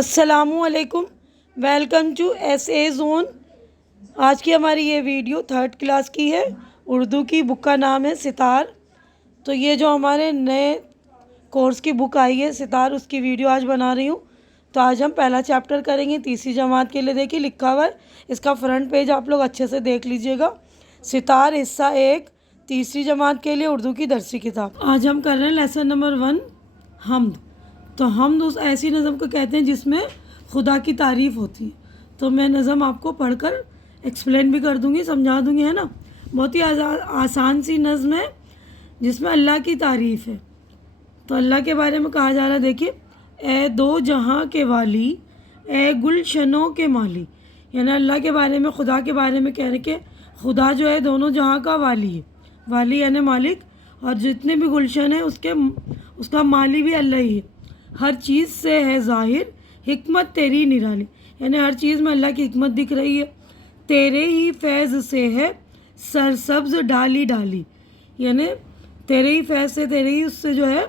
السلام علیکم، welcome to S A zone. آج کی ہماری یہ ویڈیو 3rd کلاس کی ہے۔ اردو کی بک کا نام ہے ستار۔ تو یہ جو ہمارے نئے کورس کی بک آئی ہے ستار، اس کی ویڈیو آج بنا رہی ہوں۔ تو آج ہم پہلا چیپٹر کریں گے 3ری جماعت کے لیے۔ دیکھیے لکھا ہوا ہے، اس کا فرنٹ پیج آپ لوگ اچھے سے دیکھ لیجئے گا۔ ستار حصہ 1 3ری جماعت کے لیے اردو کی درسی کتاب۔ آج ہم کر رہے ہیں لیسن نمبر 1 حمد۔ تو حمد اس ایسی نظم کو کہتے ہیں جس میں خدا کی تعریف ہوتی ہے۔ تو میں نظم آپ کو پڑھ کر ایکسپلین بھی کر دوں گی، سمجھا دوں گی، ہے نا۔ بہت ہی آسان سی نظم ہے جس میں اللہ کی تعریف ہے۔ تو اللہ کے بارے میں کہا جا رہا ہے، دیکھیے، اے دو جہاں کے والی، اے گلشنوں کے مالی۔ یعنی اللہ کے بارے میں، خدا کے بارے میں کہہ رہے کہ خدا جو ہے دونوں جہاں کا والی ہے۔ والی یعنی مالک، اور جتنے بھی گلشن ہیں اس کا مالی بھی اللہ ہی ہے۔ ہر چیز سے ہے ظاہر حکمت تیری نرالی، یعنی ہر چیز میں اللہ کی حکمت دکھ رہی ہے۔ تیرے ہی فیض سے ہے سرسبز ڈالی ڈالی، یعنی تیرے ہی فیض سے، تیرے ہی اس سے جو ہے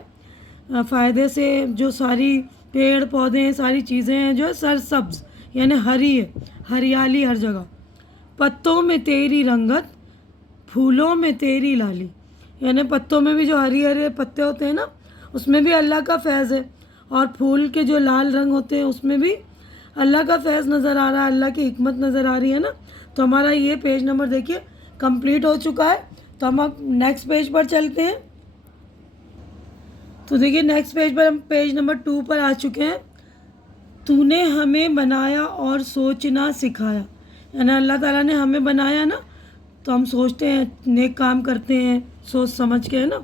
فائدے سے جو ساری پیڑ پودے ہیں، ساری چیزیں ہیں جو ہے سرسبز یعنی ہری ہے، ہریالی ہر جگہ۔ پتوں میں تیری رنگت پھولوں میں تیری لالی، یعنی پتوں میں بھی جو ہری ہرے پتے ہوتے ہیں نا، اس میں بھی اللہ کا فیض ہے، اور پھول کے جو لال رنگ ہوتے ہیں اس میں بھی اللہ کا فیض نظر آ رہا ہے، اللہ کی حکمت نظر آ رہی ہے نا۔ تو ہمارا یہ پیج نمبر دیکھیے کمپلیٹ ہو چکا ہے۔ تو ہم اب نیکسٹ پیج پر چلتے ہیں۔ تو دیکھیے نیکسٹ پیج پر ہم پیج نمبر 2 پر آ چکے ہیں۔ تو نے ہمیں بنایا اور سوچنا سکھایا، یعنی اللہ تعالیٰ نے ہمیں بنایا نا، تو ہم سوچتے ہیں، نیک کام کرتے ہیں سوچ سمجھ کے، ہے نا۔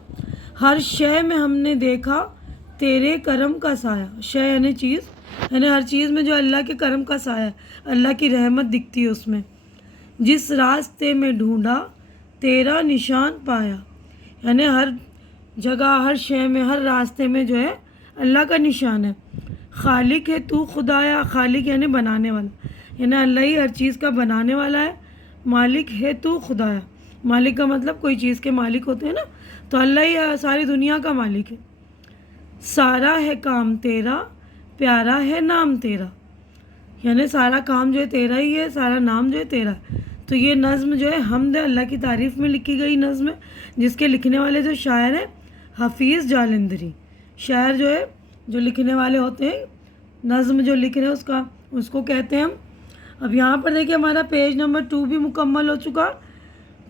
ہر شے میں ہم نے دیکھا تیرے کرم کا سایہ، شے یعنی چیز، یعنی ہر چیز میں جو اللہ کے کرم کا سایہ ہے، اللہ کی رحمت دکھتی ہے اس میں۔ جس راستے میں ڈھونڈا تیرا نشان پایا، یعنی ہر جگہ، ہر شے میں، ہر راستے میں جو ہے اللہ کا نشان ہے۔ خالق ہے تو خدایا، خالق یعنی بنانے والا، یعنی اللہ ہی ہر چیز کا بنانے والا ہے۔ مالک ہے تو خدایا، مالک کا مطلب کوئی چیز کے مالک ہوتے ہیں نا، تو اللہ ہی ساری دنیا کا مالک ہے۔ سارا ہے کام تیرا پیارا ہے نام تیرا، یعنی سارا کام جو ہے تیرا ہی ہے، سارا نام جو ہے تیرا ہے۔ تو یہ نظم جو ہے حمد اللہ کی تعریف میں لکھی گئی نظم ہے، جس کے لکھنے والے جو شاعر ہیں حفیظ جالندھری۔ شاعر جو ہے، جو لکھنے والے ہوتے ہیں، نظم جو لکھ رہے ہیں اس کو کہتے ہیں ہم۔ اب یہاں پر دیکھیں ہمارا پیج نمبر 2 بھی مکمل ہو چکا،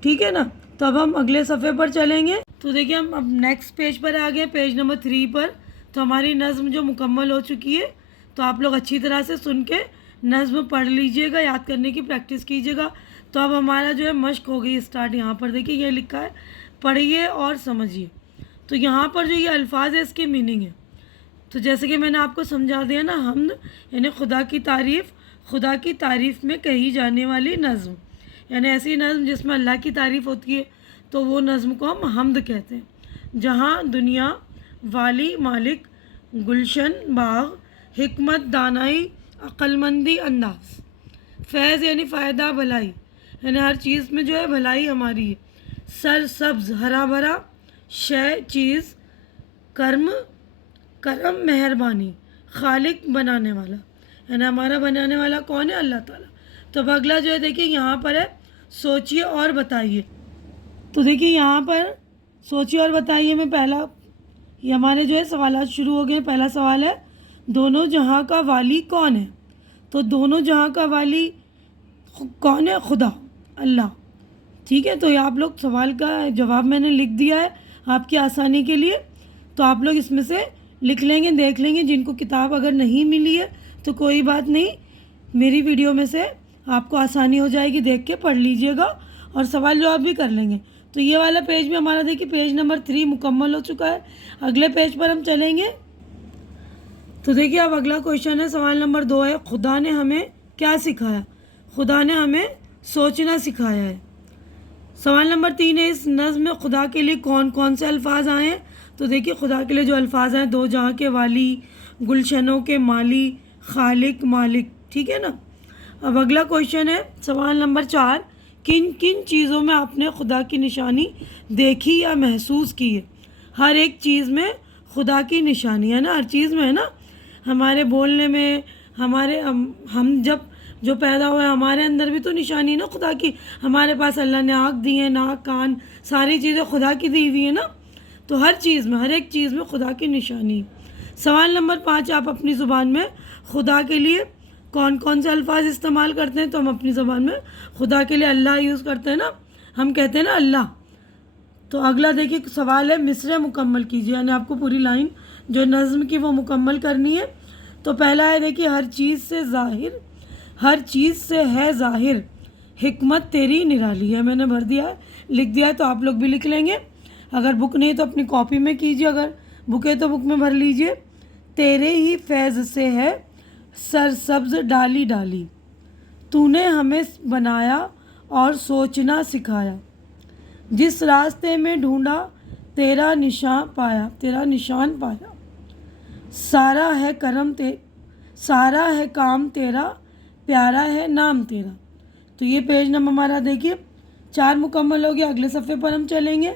ٹھیک ہے نا۔ تو اب ہم اگلے صفحے پر چلیں گے۔ تو دیکھیں ہم اب نیکسٹ پیج پر آ گئے، پیج نمبر 3 پر۔ تو ہماری نظم جو مکمل ہو چکی ہے، تو آپ لوگ اچھی طرح سے سن کے نظم پڑھ لیجئے گا، یاد کرنے کی پریکٹس کیجئے گا۔ تو اب ہمارا جو ہے مشق ہو گئی اسٹارٹ۔ یہاں پر دیکھیے یہ لکھا ہے، پڑھیے اور سمجھیے۔ تو یہاں پر جو یہ الفاظ ہے اس کے میننگ ہے۔ تو جیسے کہ میں نے آپ کو سمجھا دیا نا، حمد یعنی خدا کی تعریف، خدا کی تعریف میں کہی جانے والی نظم، یعنی ایسی نظم جس میں اللہ کی تعریف ہوتی ہے، تو وہ نظم کو ہم حمد کہتے ہیں۔ جہاں دنیا والی مالک، گلشن باغ، حکمت دانائی، عقل مندی انداز، فیض یعنی فائدہ بھلائی، یعنی ہر چیز میں جو ہے بھلائی ہماری ہے۔ سر سبز ہرا بھرا، شے چیز، کرم مہربانی، خالق بنانے والا، یعنی ہمارا بنانے والا کون ہے؟ اللہ تعالیٰ۔ تو اب اگلا جو ہے دیکھیے یہاں پر ہے سوچیے اور بتائیے۔ تو دیکھیے یہاں پر سوچیے اور بتائیے میں پہلا، یہ ہمارے جو ہے سوالات شروع ہو گئے۔ پہلا سوال ہے دونوں جہاں کا والی کون ہے؟ تو دونوں جہاں کا والی کون ہے؟ خدا، اللہ، ٹھیک ہے۔ تو یہ آپ لوگ سوال کا جواب میں نے لکھ دیا ہے آپ کی آسانی کے لیے، تو آپ لوگ اس میں سے لکھ لیں گے، دیکھ لیں گے۔ جن کو کتاب اگر نہیں ملی ہے تو کوئی بات نہیں، میری ویڈیو میں سے آپ کو آسانی ہو جائے گی، دیکھ کے پڑھ لیجئے گا اور سوال جواب بھی کر لیں گے۔ تو یہ والا پیج بھی ہمارا دیکھیے پیج نمبر 3 مکمل ہو چکا ہے۔ اگلے پیج پر ہم چلیں گے۔ تو دیکھیے اب اگلا کویشچن ہے، سوال نمبر 2 ہے، خدا نے ہمیں کیا سکھایا؟ خدا نے ہمیں سوچنا سکھایا ہے۔ سوال نمبر 3 ہے، اس نظم میں خدا کے لیے کون کون سے الفاظ آئے ہیں؟ تو دیکھیے خدا کے لیے جو الفاظ ہیں، دو جہاں کے والی، گلشنوں کے مالی، خالق، مالک، ٹھیک ہے نا۔ اب اگلا کویشچن ہے سوال نمبر 4، کن کن چیزوں میں آپ نے خدا کی نشانی دیکھی یا محسوس کی ہے؟ ہر ایک چیز میں خدا کی نشانی ہے نا، ہر چیز میں ہے نا، ہمارے بولنے میں، ہم جب جو پیدا ہوئے ہمارے اندر بھی تو نشانی ہے نا خدا کی. ہمارے پاس اللہ نے آنکھ دی ہے، ناک، کان، ساری چیزیں خدا کی دی ہوئی ہیں نا. تو ہر چیز میں، ہر ایک چیز میں خدا کی نشانی ہے. سوال نمبر 5، آپ اپنی زبان میں خدا کے لیے کون کون سے الفاظ استعمال کرتے ہیں؟ تو ہم اپنی زبان میں خدا کے لیے اللہ یوز کرتے ہیں نا. ہم کہتے ہیں نا اللہ. تو اگلا دیکھیے سوال ہے، مصرع مکمل کیجیے، یعنی آپ کو پوری لائن جو نظم کی وہ مکمل کرنی ہے. تو پہلا ہے دیکھیے، ہر چیز سے ظاہر، ہر چیز سے ہے ظاہر، حکمت تیری نرالی ہے. میں نے بھر دیا ہے، لکھ دیا ہے، تو آپ لوگ بھی لکھ لیں گے. اگر بک نہیں تو اپنی کاپی میں کیجیے، اگر بک ہے تو بک میں بھر لیجیے. تیرے ہی فیض سے ہے سرسبز ڈالی ڈالی، تو نے ہمیں بنایا اور سوچنا سکھایا، جس راستے میں ڈھونڈا تیرا نشان پایا، تیرا نشان پایا، سارا ہے سارا ہے کام تیرا، پیارا ہے نام تیرا. تو یہ پیج نمبر ہمارا دیکھیے 4 مکمل ہو گیا. اگلے صفحے پر ہم چلیں گے.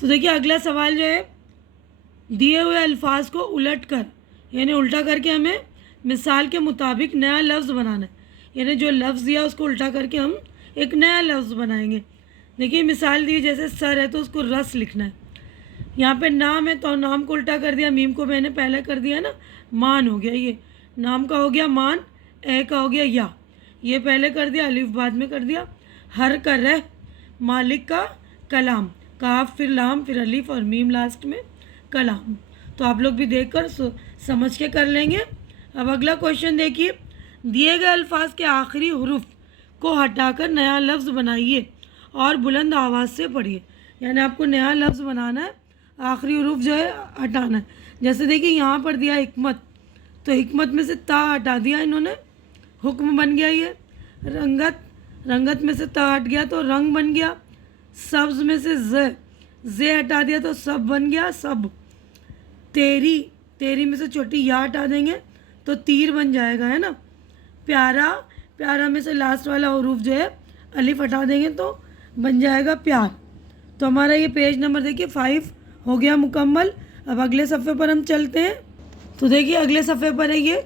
تو دیکھیے اگلا سوال جو ہے، دیے ہوئے الفاظ کو الٹ کر، یعنی الٹا کر کے ہمیں مثال کے مطابق نیا لفظ بنانا ہے. یعنی جو لفظ دیا اس کو الٹا کر کے ہم ایک نیا لفظ بنائیں گے. دیکھیے مثال دی جیسے سر ہے تو اس کو رس لکھنا ہے. یہاں پہ نام ہے تو نام کو الٹا کر دیا، میم کو میں نے پہلے کر دیا نا، مان ہو گیا. یہ نام کا ہو گیا مان، اے کا ہو گیا یا، یہ پہلے کر دیا، الف بعد میں کر دیا. ہر کا رہ، مالک کا کلام، کاف پھر لام پھر الف اور میم لاسٹ میں کلام. تو آپ لوگ بھی دیکھ کر سمجھ کے کر لیں گے. اب اگلا کوشچن دیکھیے، دیے گئے الفاظ کے آخری حروف کو ہٹا کر نیا لفظ بنائیے اور بلند آواز سے پڑھیے. یعنی آپ کو نیا لفظ بنانا ہے، آخری حروف جو ہے ہٹانا ہے. جیسے دیکھیے یہاں پر دیا حکمت، تو حکمت میں سے تا ہٹا دیا انہوں نے، حکم بن گیا. یہ رنگت میں سے تا ہٹ گیا تو رنگ بن گیا. سبز میں سے زے ہٹا دیا تو سب بن گیا سب. تیری میں سے چھوٹی یا ہٹا دیں گے تو تیر بن جائے گا، ہے نا. پیارا میں سے لاسٹ والا حروف جو ہے الف ہٹا دیں گے تو بن جائے گا پیار. تو ہمارا یہ پیج نمبر دیکھیے 5 ہو گیا مکمل. اب اگلے صفحے پر ہم چلتے ہیں. تو دیکھیے اگلے صفحے پر ہے یہ،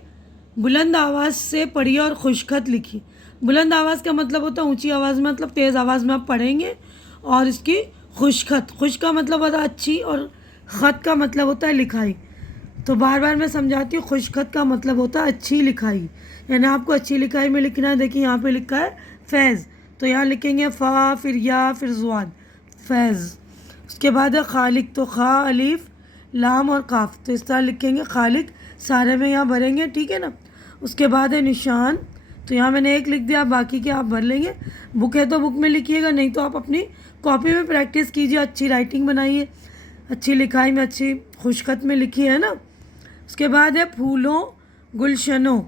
بلند آواز سے پڑھیے اور خوشخط لکھیے. بلند آواز کا مطلب ہوتا ہے اونچی آواز میں، مطلب تیز آواز میں آپ پڑھیں گے. اور اس کی خوشخط، خوش کا مطلب ہوتا ہے اچھی، اور خط کا مطلب ہوتا ہے لکھائی. تو بار بار میں سمجھاتی ہوں، خوشخط کا مطلب ہوتا ہے اچھی لکھائی، یعنی آپ کو اچھی لکھائی میں لکھنا ہے. دیکھیے یہاں پہ لکھا ہے فیض، تو یہاں لکھیں گے فا پھر یا پھر زواد، فیض. اس کے بعد ہے خالق، تو خا الف لام اور کاف، تو اس طرح لکھیں گے خالق، سارے میں یہاں بھریں گے، ٹھیک ہے نا. اس کے بعد ہے نشان، تو یہاں میں نے ایک لکھ دیا، باقی کے آپ بھر لیں گے. بک ہے تو بک میں لکھیے گا، نہیں تو آپ اپنی کاپی میں پریکٹس کیجیے، اچھی رائٹنگ بنائیے، اچھی لکھائی میں، اچھی خوشخط میں لکھیے، ہے نا. اس کے بعد ہے پھولوں گلشنوں.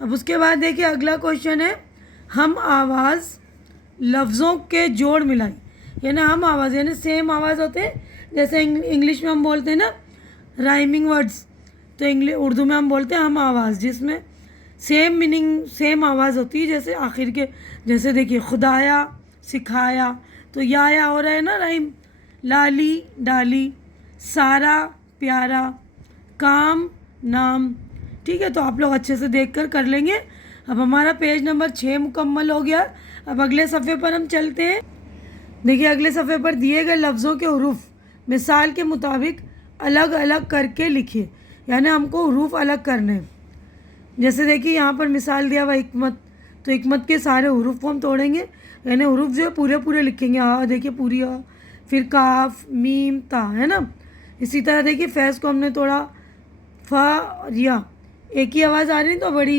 اب اس کے بعد دیکھیے اگلا کوشچن ہے، ہم آواز لفظوں کے جوڑ ملائی. یعنی ہم آواز، یعنی سیم آواز ہوتے ہیں، جیسے انگلش میں ہم بولتے ہیں نا رائمنگ ورڈز، تو اردو میں ہم بولتے ہیں ہم آواز، جس میں سیم میننگ، سیم آواز ہوتی ہے. جیسے آخر کے، جیسے دیکھیے خدایا، سکھایا، تو یا ہو رہا ہے نا رائم، لالی ڈالی، سارا پیارا، کام نام. ٹھیک ہے، تو آپ لوگ اچھے سے دیکھ کر لیں گے. اب ہمارا پیج نمبر 6 مکمل ہو گیا. اب اگلے صفحے پر ہم چلتے ہیں. دیکھیے اگلے صفحے پر دیے گئے لفظوں کے حروف مثال کے مطابق الگ الگ کر کے لکھیے. یعنی ہم کو حروف الگ کرنے ہیں. جیسے دیکھیے یہاں پر مثال دیا ہوا حکمت، تو حکمت کے سارے حروف کو ہم توڑیں گے، یعنی حروف جو ہے پورے لکھیں گے. دیکھیے پوری پھر کاف میم تا، ہے نا. اسی طرح دیکھیے فیض کو ہم نے توڑا، فا یا، ایک ہی آواز آ رہی تو بڑی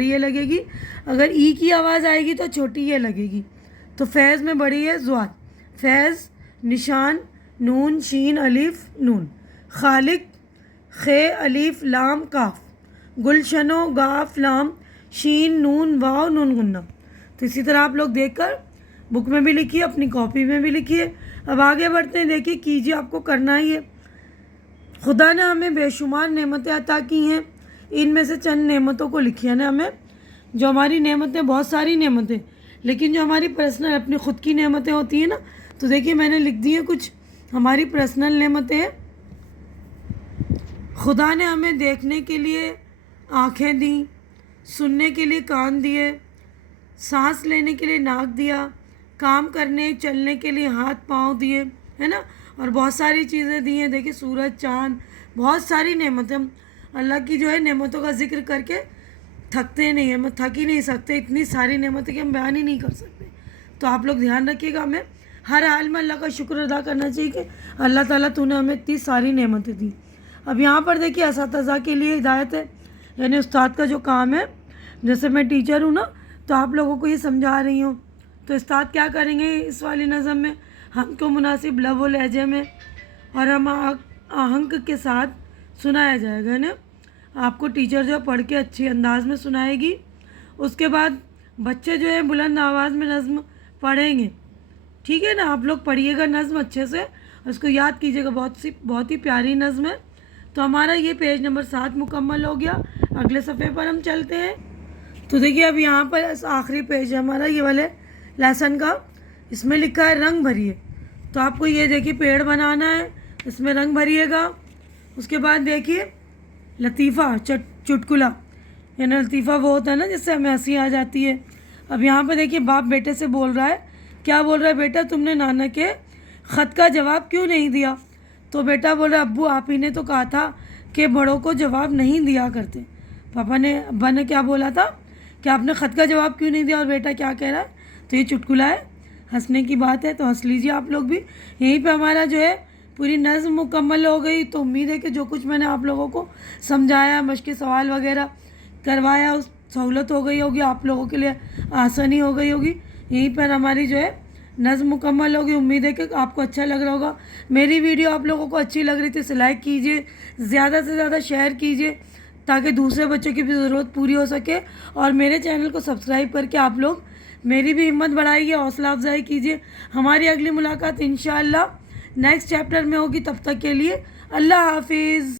یہ لگے گی، اگر ای کی آواز آئے گی تو چھوٹی یہ لگے گی. تو فیض میں بڑی ہے زواد، فیض، نشان نون شین الف نون، خالق خے الف لام کاف، گلشنوں گاف لام شین نون واو نون غنہ. تو اسی طرح آپ لوگ دیکھ کر بک میں بھی لکھیے، اپنی کاپی میں بھی لکھیے. اب آگے بڑھتے ہیں. دیکھیے کیجیے، آپ کو کرنا ہی ہے. خدا نے ہمیں بے شمار نعمتیں عطا کی ہیں، ان میں سے چند نعمتوں کو لکھیے. یعنی ہمیں جو ہماری نعمتیں، بہت ساری نعمتیں، لیکن جو ہماری پرسنل اپنی خود کی نعمتیں ہوتی ہیں نا، تو دیکھیے میں نے لکھ دی ہیں کچھ ہماری پرسنل نعمتیں. خدا نے ہمیں دیکھنے کے لیے آنکھیں دیں، سننے کے لیے کان دیے، سانس لینے کے لیے ناک دیا، کام کرنے چلنے کے لیے ہاتھ پاؤں دیے، ہے نا، اور بہت ساری چیزیں دی ہیں. دیکھیں سورج، چاند، بہت ساری نعمتیں. اللہ کی جو ہے نعمتوں کا ذکر کر کے تھکتے نہیں ہیں، ہم تھک ہی نہیں سکتے، اتنی ساری نعمتیں کہ ہم بیان ہی نہیں کر سکتے. تو آپ لوگ دھیان رکھیے گا، ہمیں ہر حال میں اللہ کا شکر ادا کرنا چاہیے کہ اللہ تعالیٰ تو نے ہمیں اتنی ساری نعمتیں دی. اب یہاں پر دیکھیے اساتذہ کے لیے ہدایت ہے، یعنی استاد کا جو کام ہے. جیسے میں ٹیچر ہوں نا، تو آپ لوگوں کو یہ سمجھا رہی ہوں، تو استاد کیا کریں گے اس والی نظم میں، ہم کو مناسب لب و لہجے میں اور ہم آہنگ کے ساتھ سنایا جائے گا نا. آپ کو ٹیچر جو پڑھ کے اچھی انداز میں سنائے گی. اس کے بعد بچے جو ہے بلند آواز میں نظم پڑھیں گے. ٹھیک ہے نا، آپ لوگ پڑھیے گا نظم اچھے سے، اس کو یاد کیجیے گا، بہت ہی پیاری نظم ہے. تو ہمارا یہ پیج نمبر 7 مکمل ہو گیا. اگلے صفحے پر ہم چلتے ہیں. تو دیکھیے اب یہاں پر آخری پیج ہے ہمارا یہ والے لیسن کا. اس میں لکھا ہے رنگ بھریے. تو آپ کو یہ دیکھیے پیڑ بنانا ہے، اس میں رنگ بھریے گا. اس کے بعد دیکھیے لطیفہ، چٹکلا، یعنی لطیفہ وہ ہوتا ہے نا جس سے ہمیں ہنسی آ جاتی ہے. اب یہاں پہ دیکھیے باپ بیٹے سے بول رہا ہے. کیا بول رہا ہے؟ بیٹا تم نے نانا کے خط کا جواب کیوں نہیں دیا؟ تو بیٹا بول رہا ابو آپ ہی نے تو کہا تھا کہ بڑوں کو جواب نہیں دیا کرتے. ابا نے کیا بولا تھا کہ آپ نے خط کا جواب کیوں نہیں دیا، اور بیٹا کیا کہہ رہا ہے؟ تو یہ چٹکلا ہے، ہنسنے کی بات ہے، تو ہنس لیجیے آپ لوگ بھی. یہیں پہ ہمارا جو ہے پوری نظم مکمل ہو گئی. تو امید ہے کہ جو کچھ میں نے آپ لوگوں کو سمجھایا، مشق سوال وغیرہ کروایا، اس سہولت ہو گئی ہوگی، آپ لوگوں کے لیے آسانی ہو گئی ہوگی. یہیں پر ہماری جو ہے نظم مکمل ہوگی. امید ہے کہ آپ کو اچھا لگ رہا ہوگا. میری ویڈیو آپ لوگوں کو اچھی لگ رہی تھی اسے لائک کیجیے، زیادہ سے زیادہ شیئر کیجیے تاکہ دوسرے بچوں کی بھی ضرورت پوری ہو سکے. اور میرے چینل کو سبسکرائب کر کے آپ لوگ میری بھی ہمت بڑھائیے، حوصلہ افزائی کیجیے. ہماری اگلی ملاقات انشاءاللہ نیکسٹ چیپٹر میں ہوگی. تب تک کے لیے اللہ حافظ.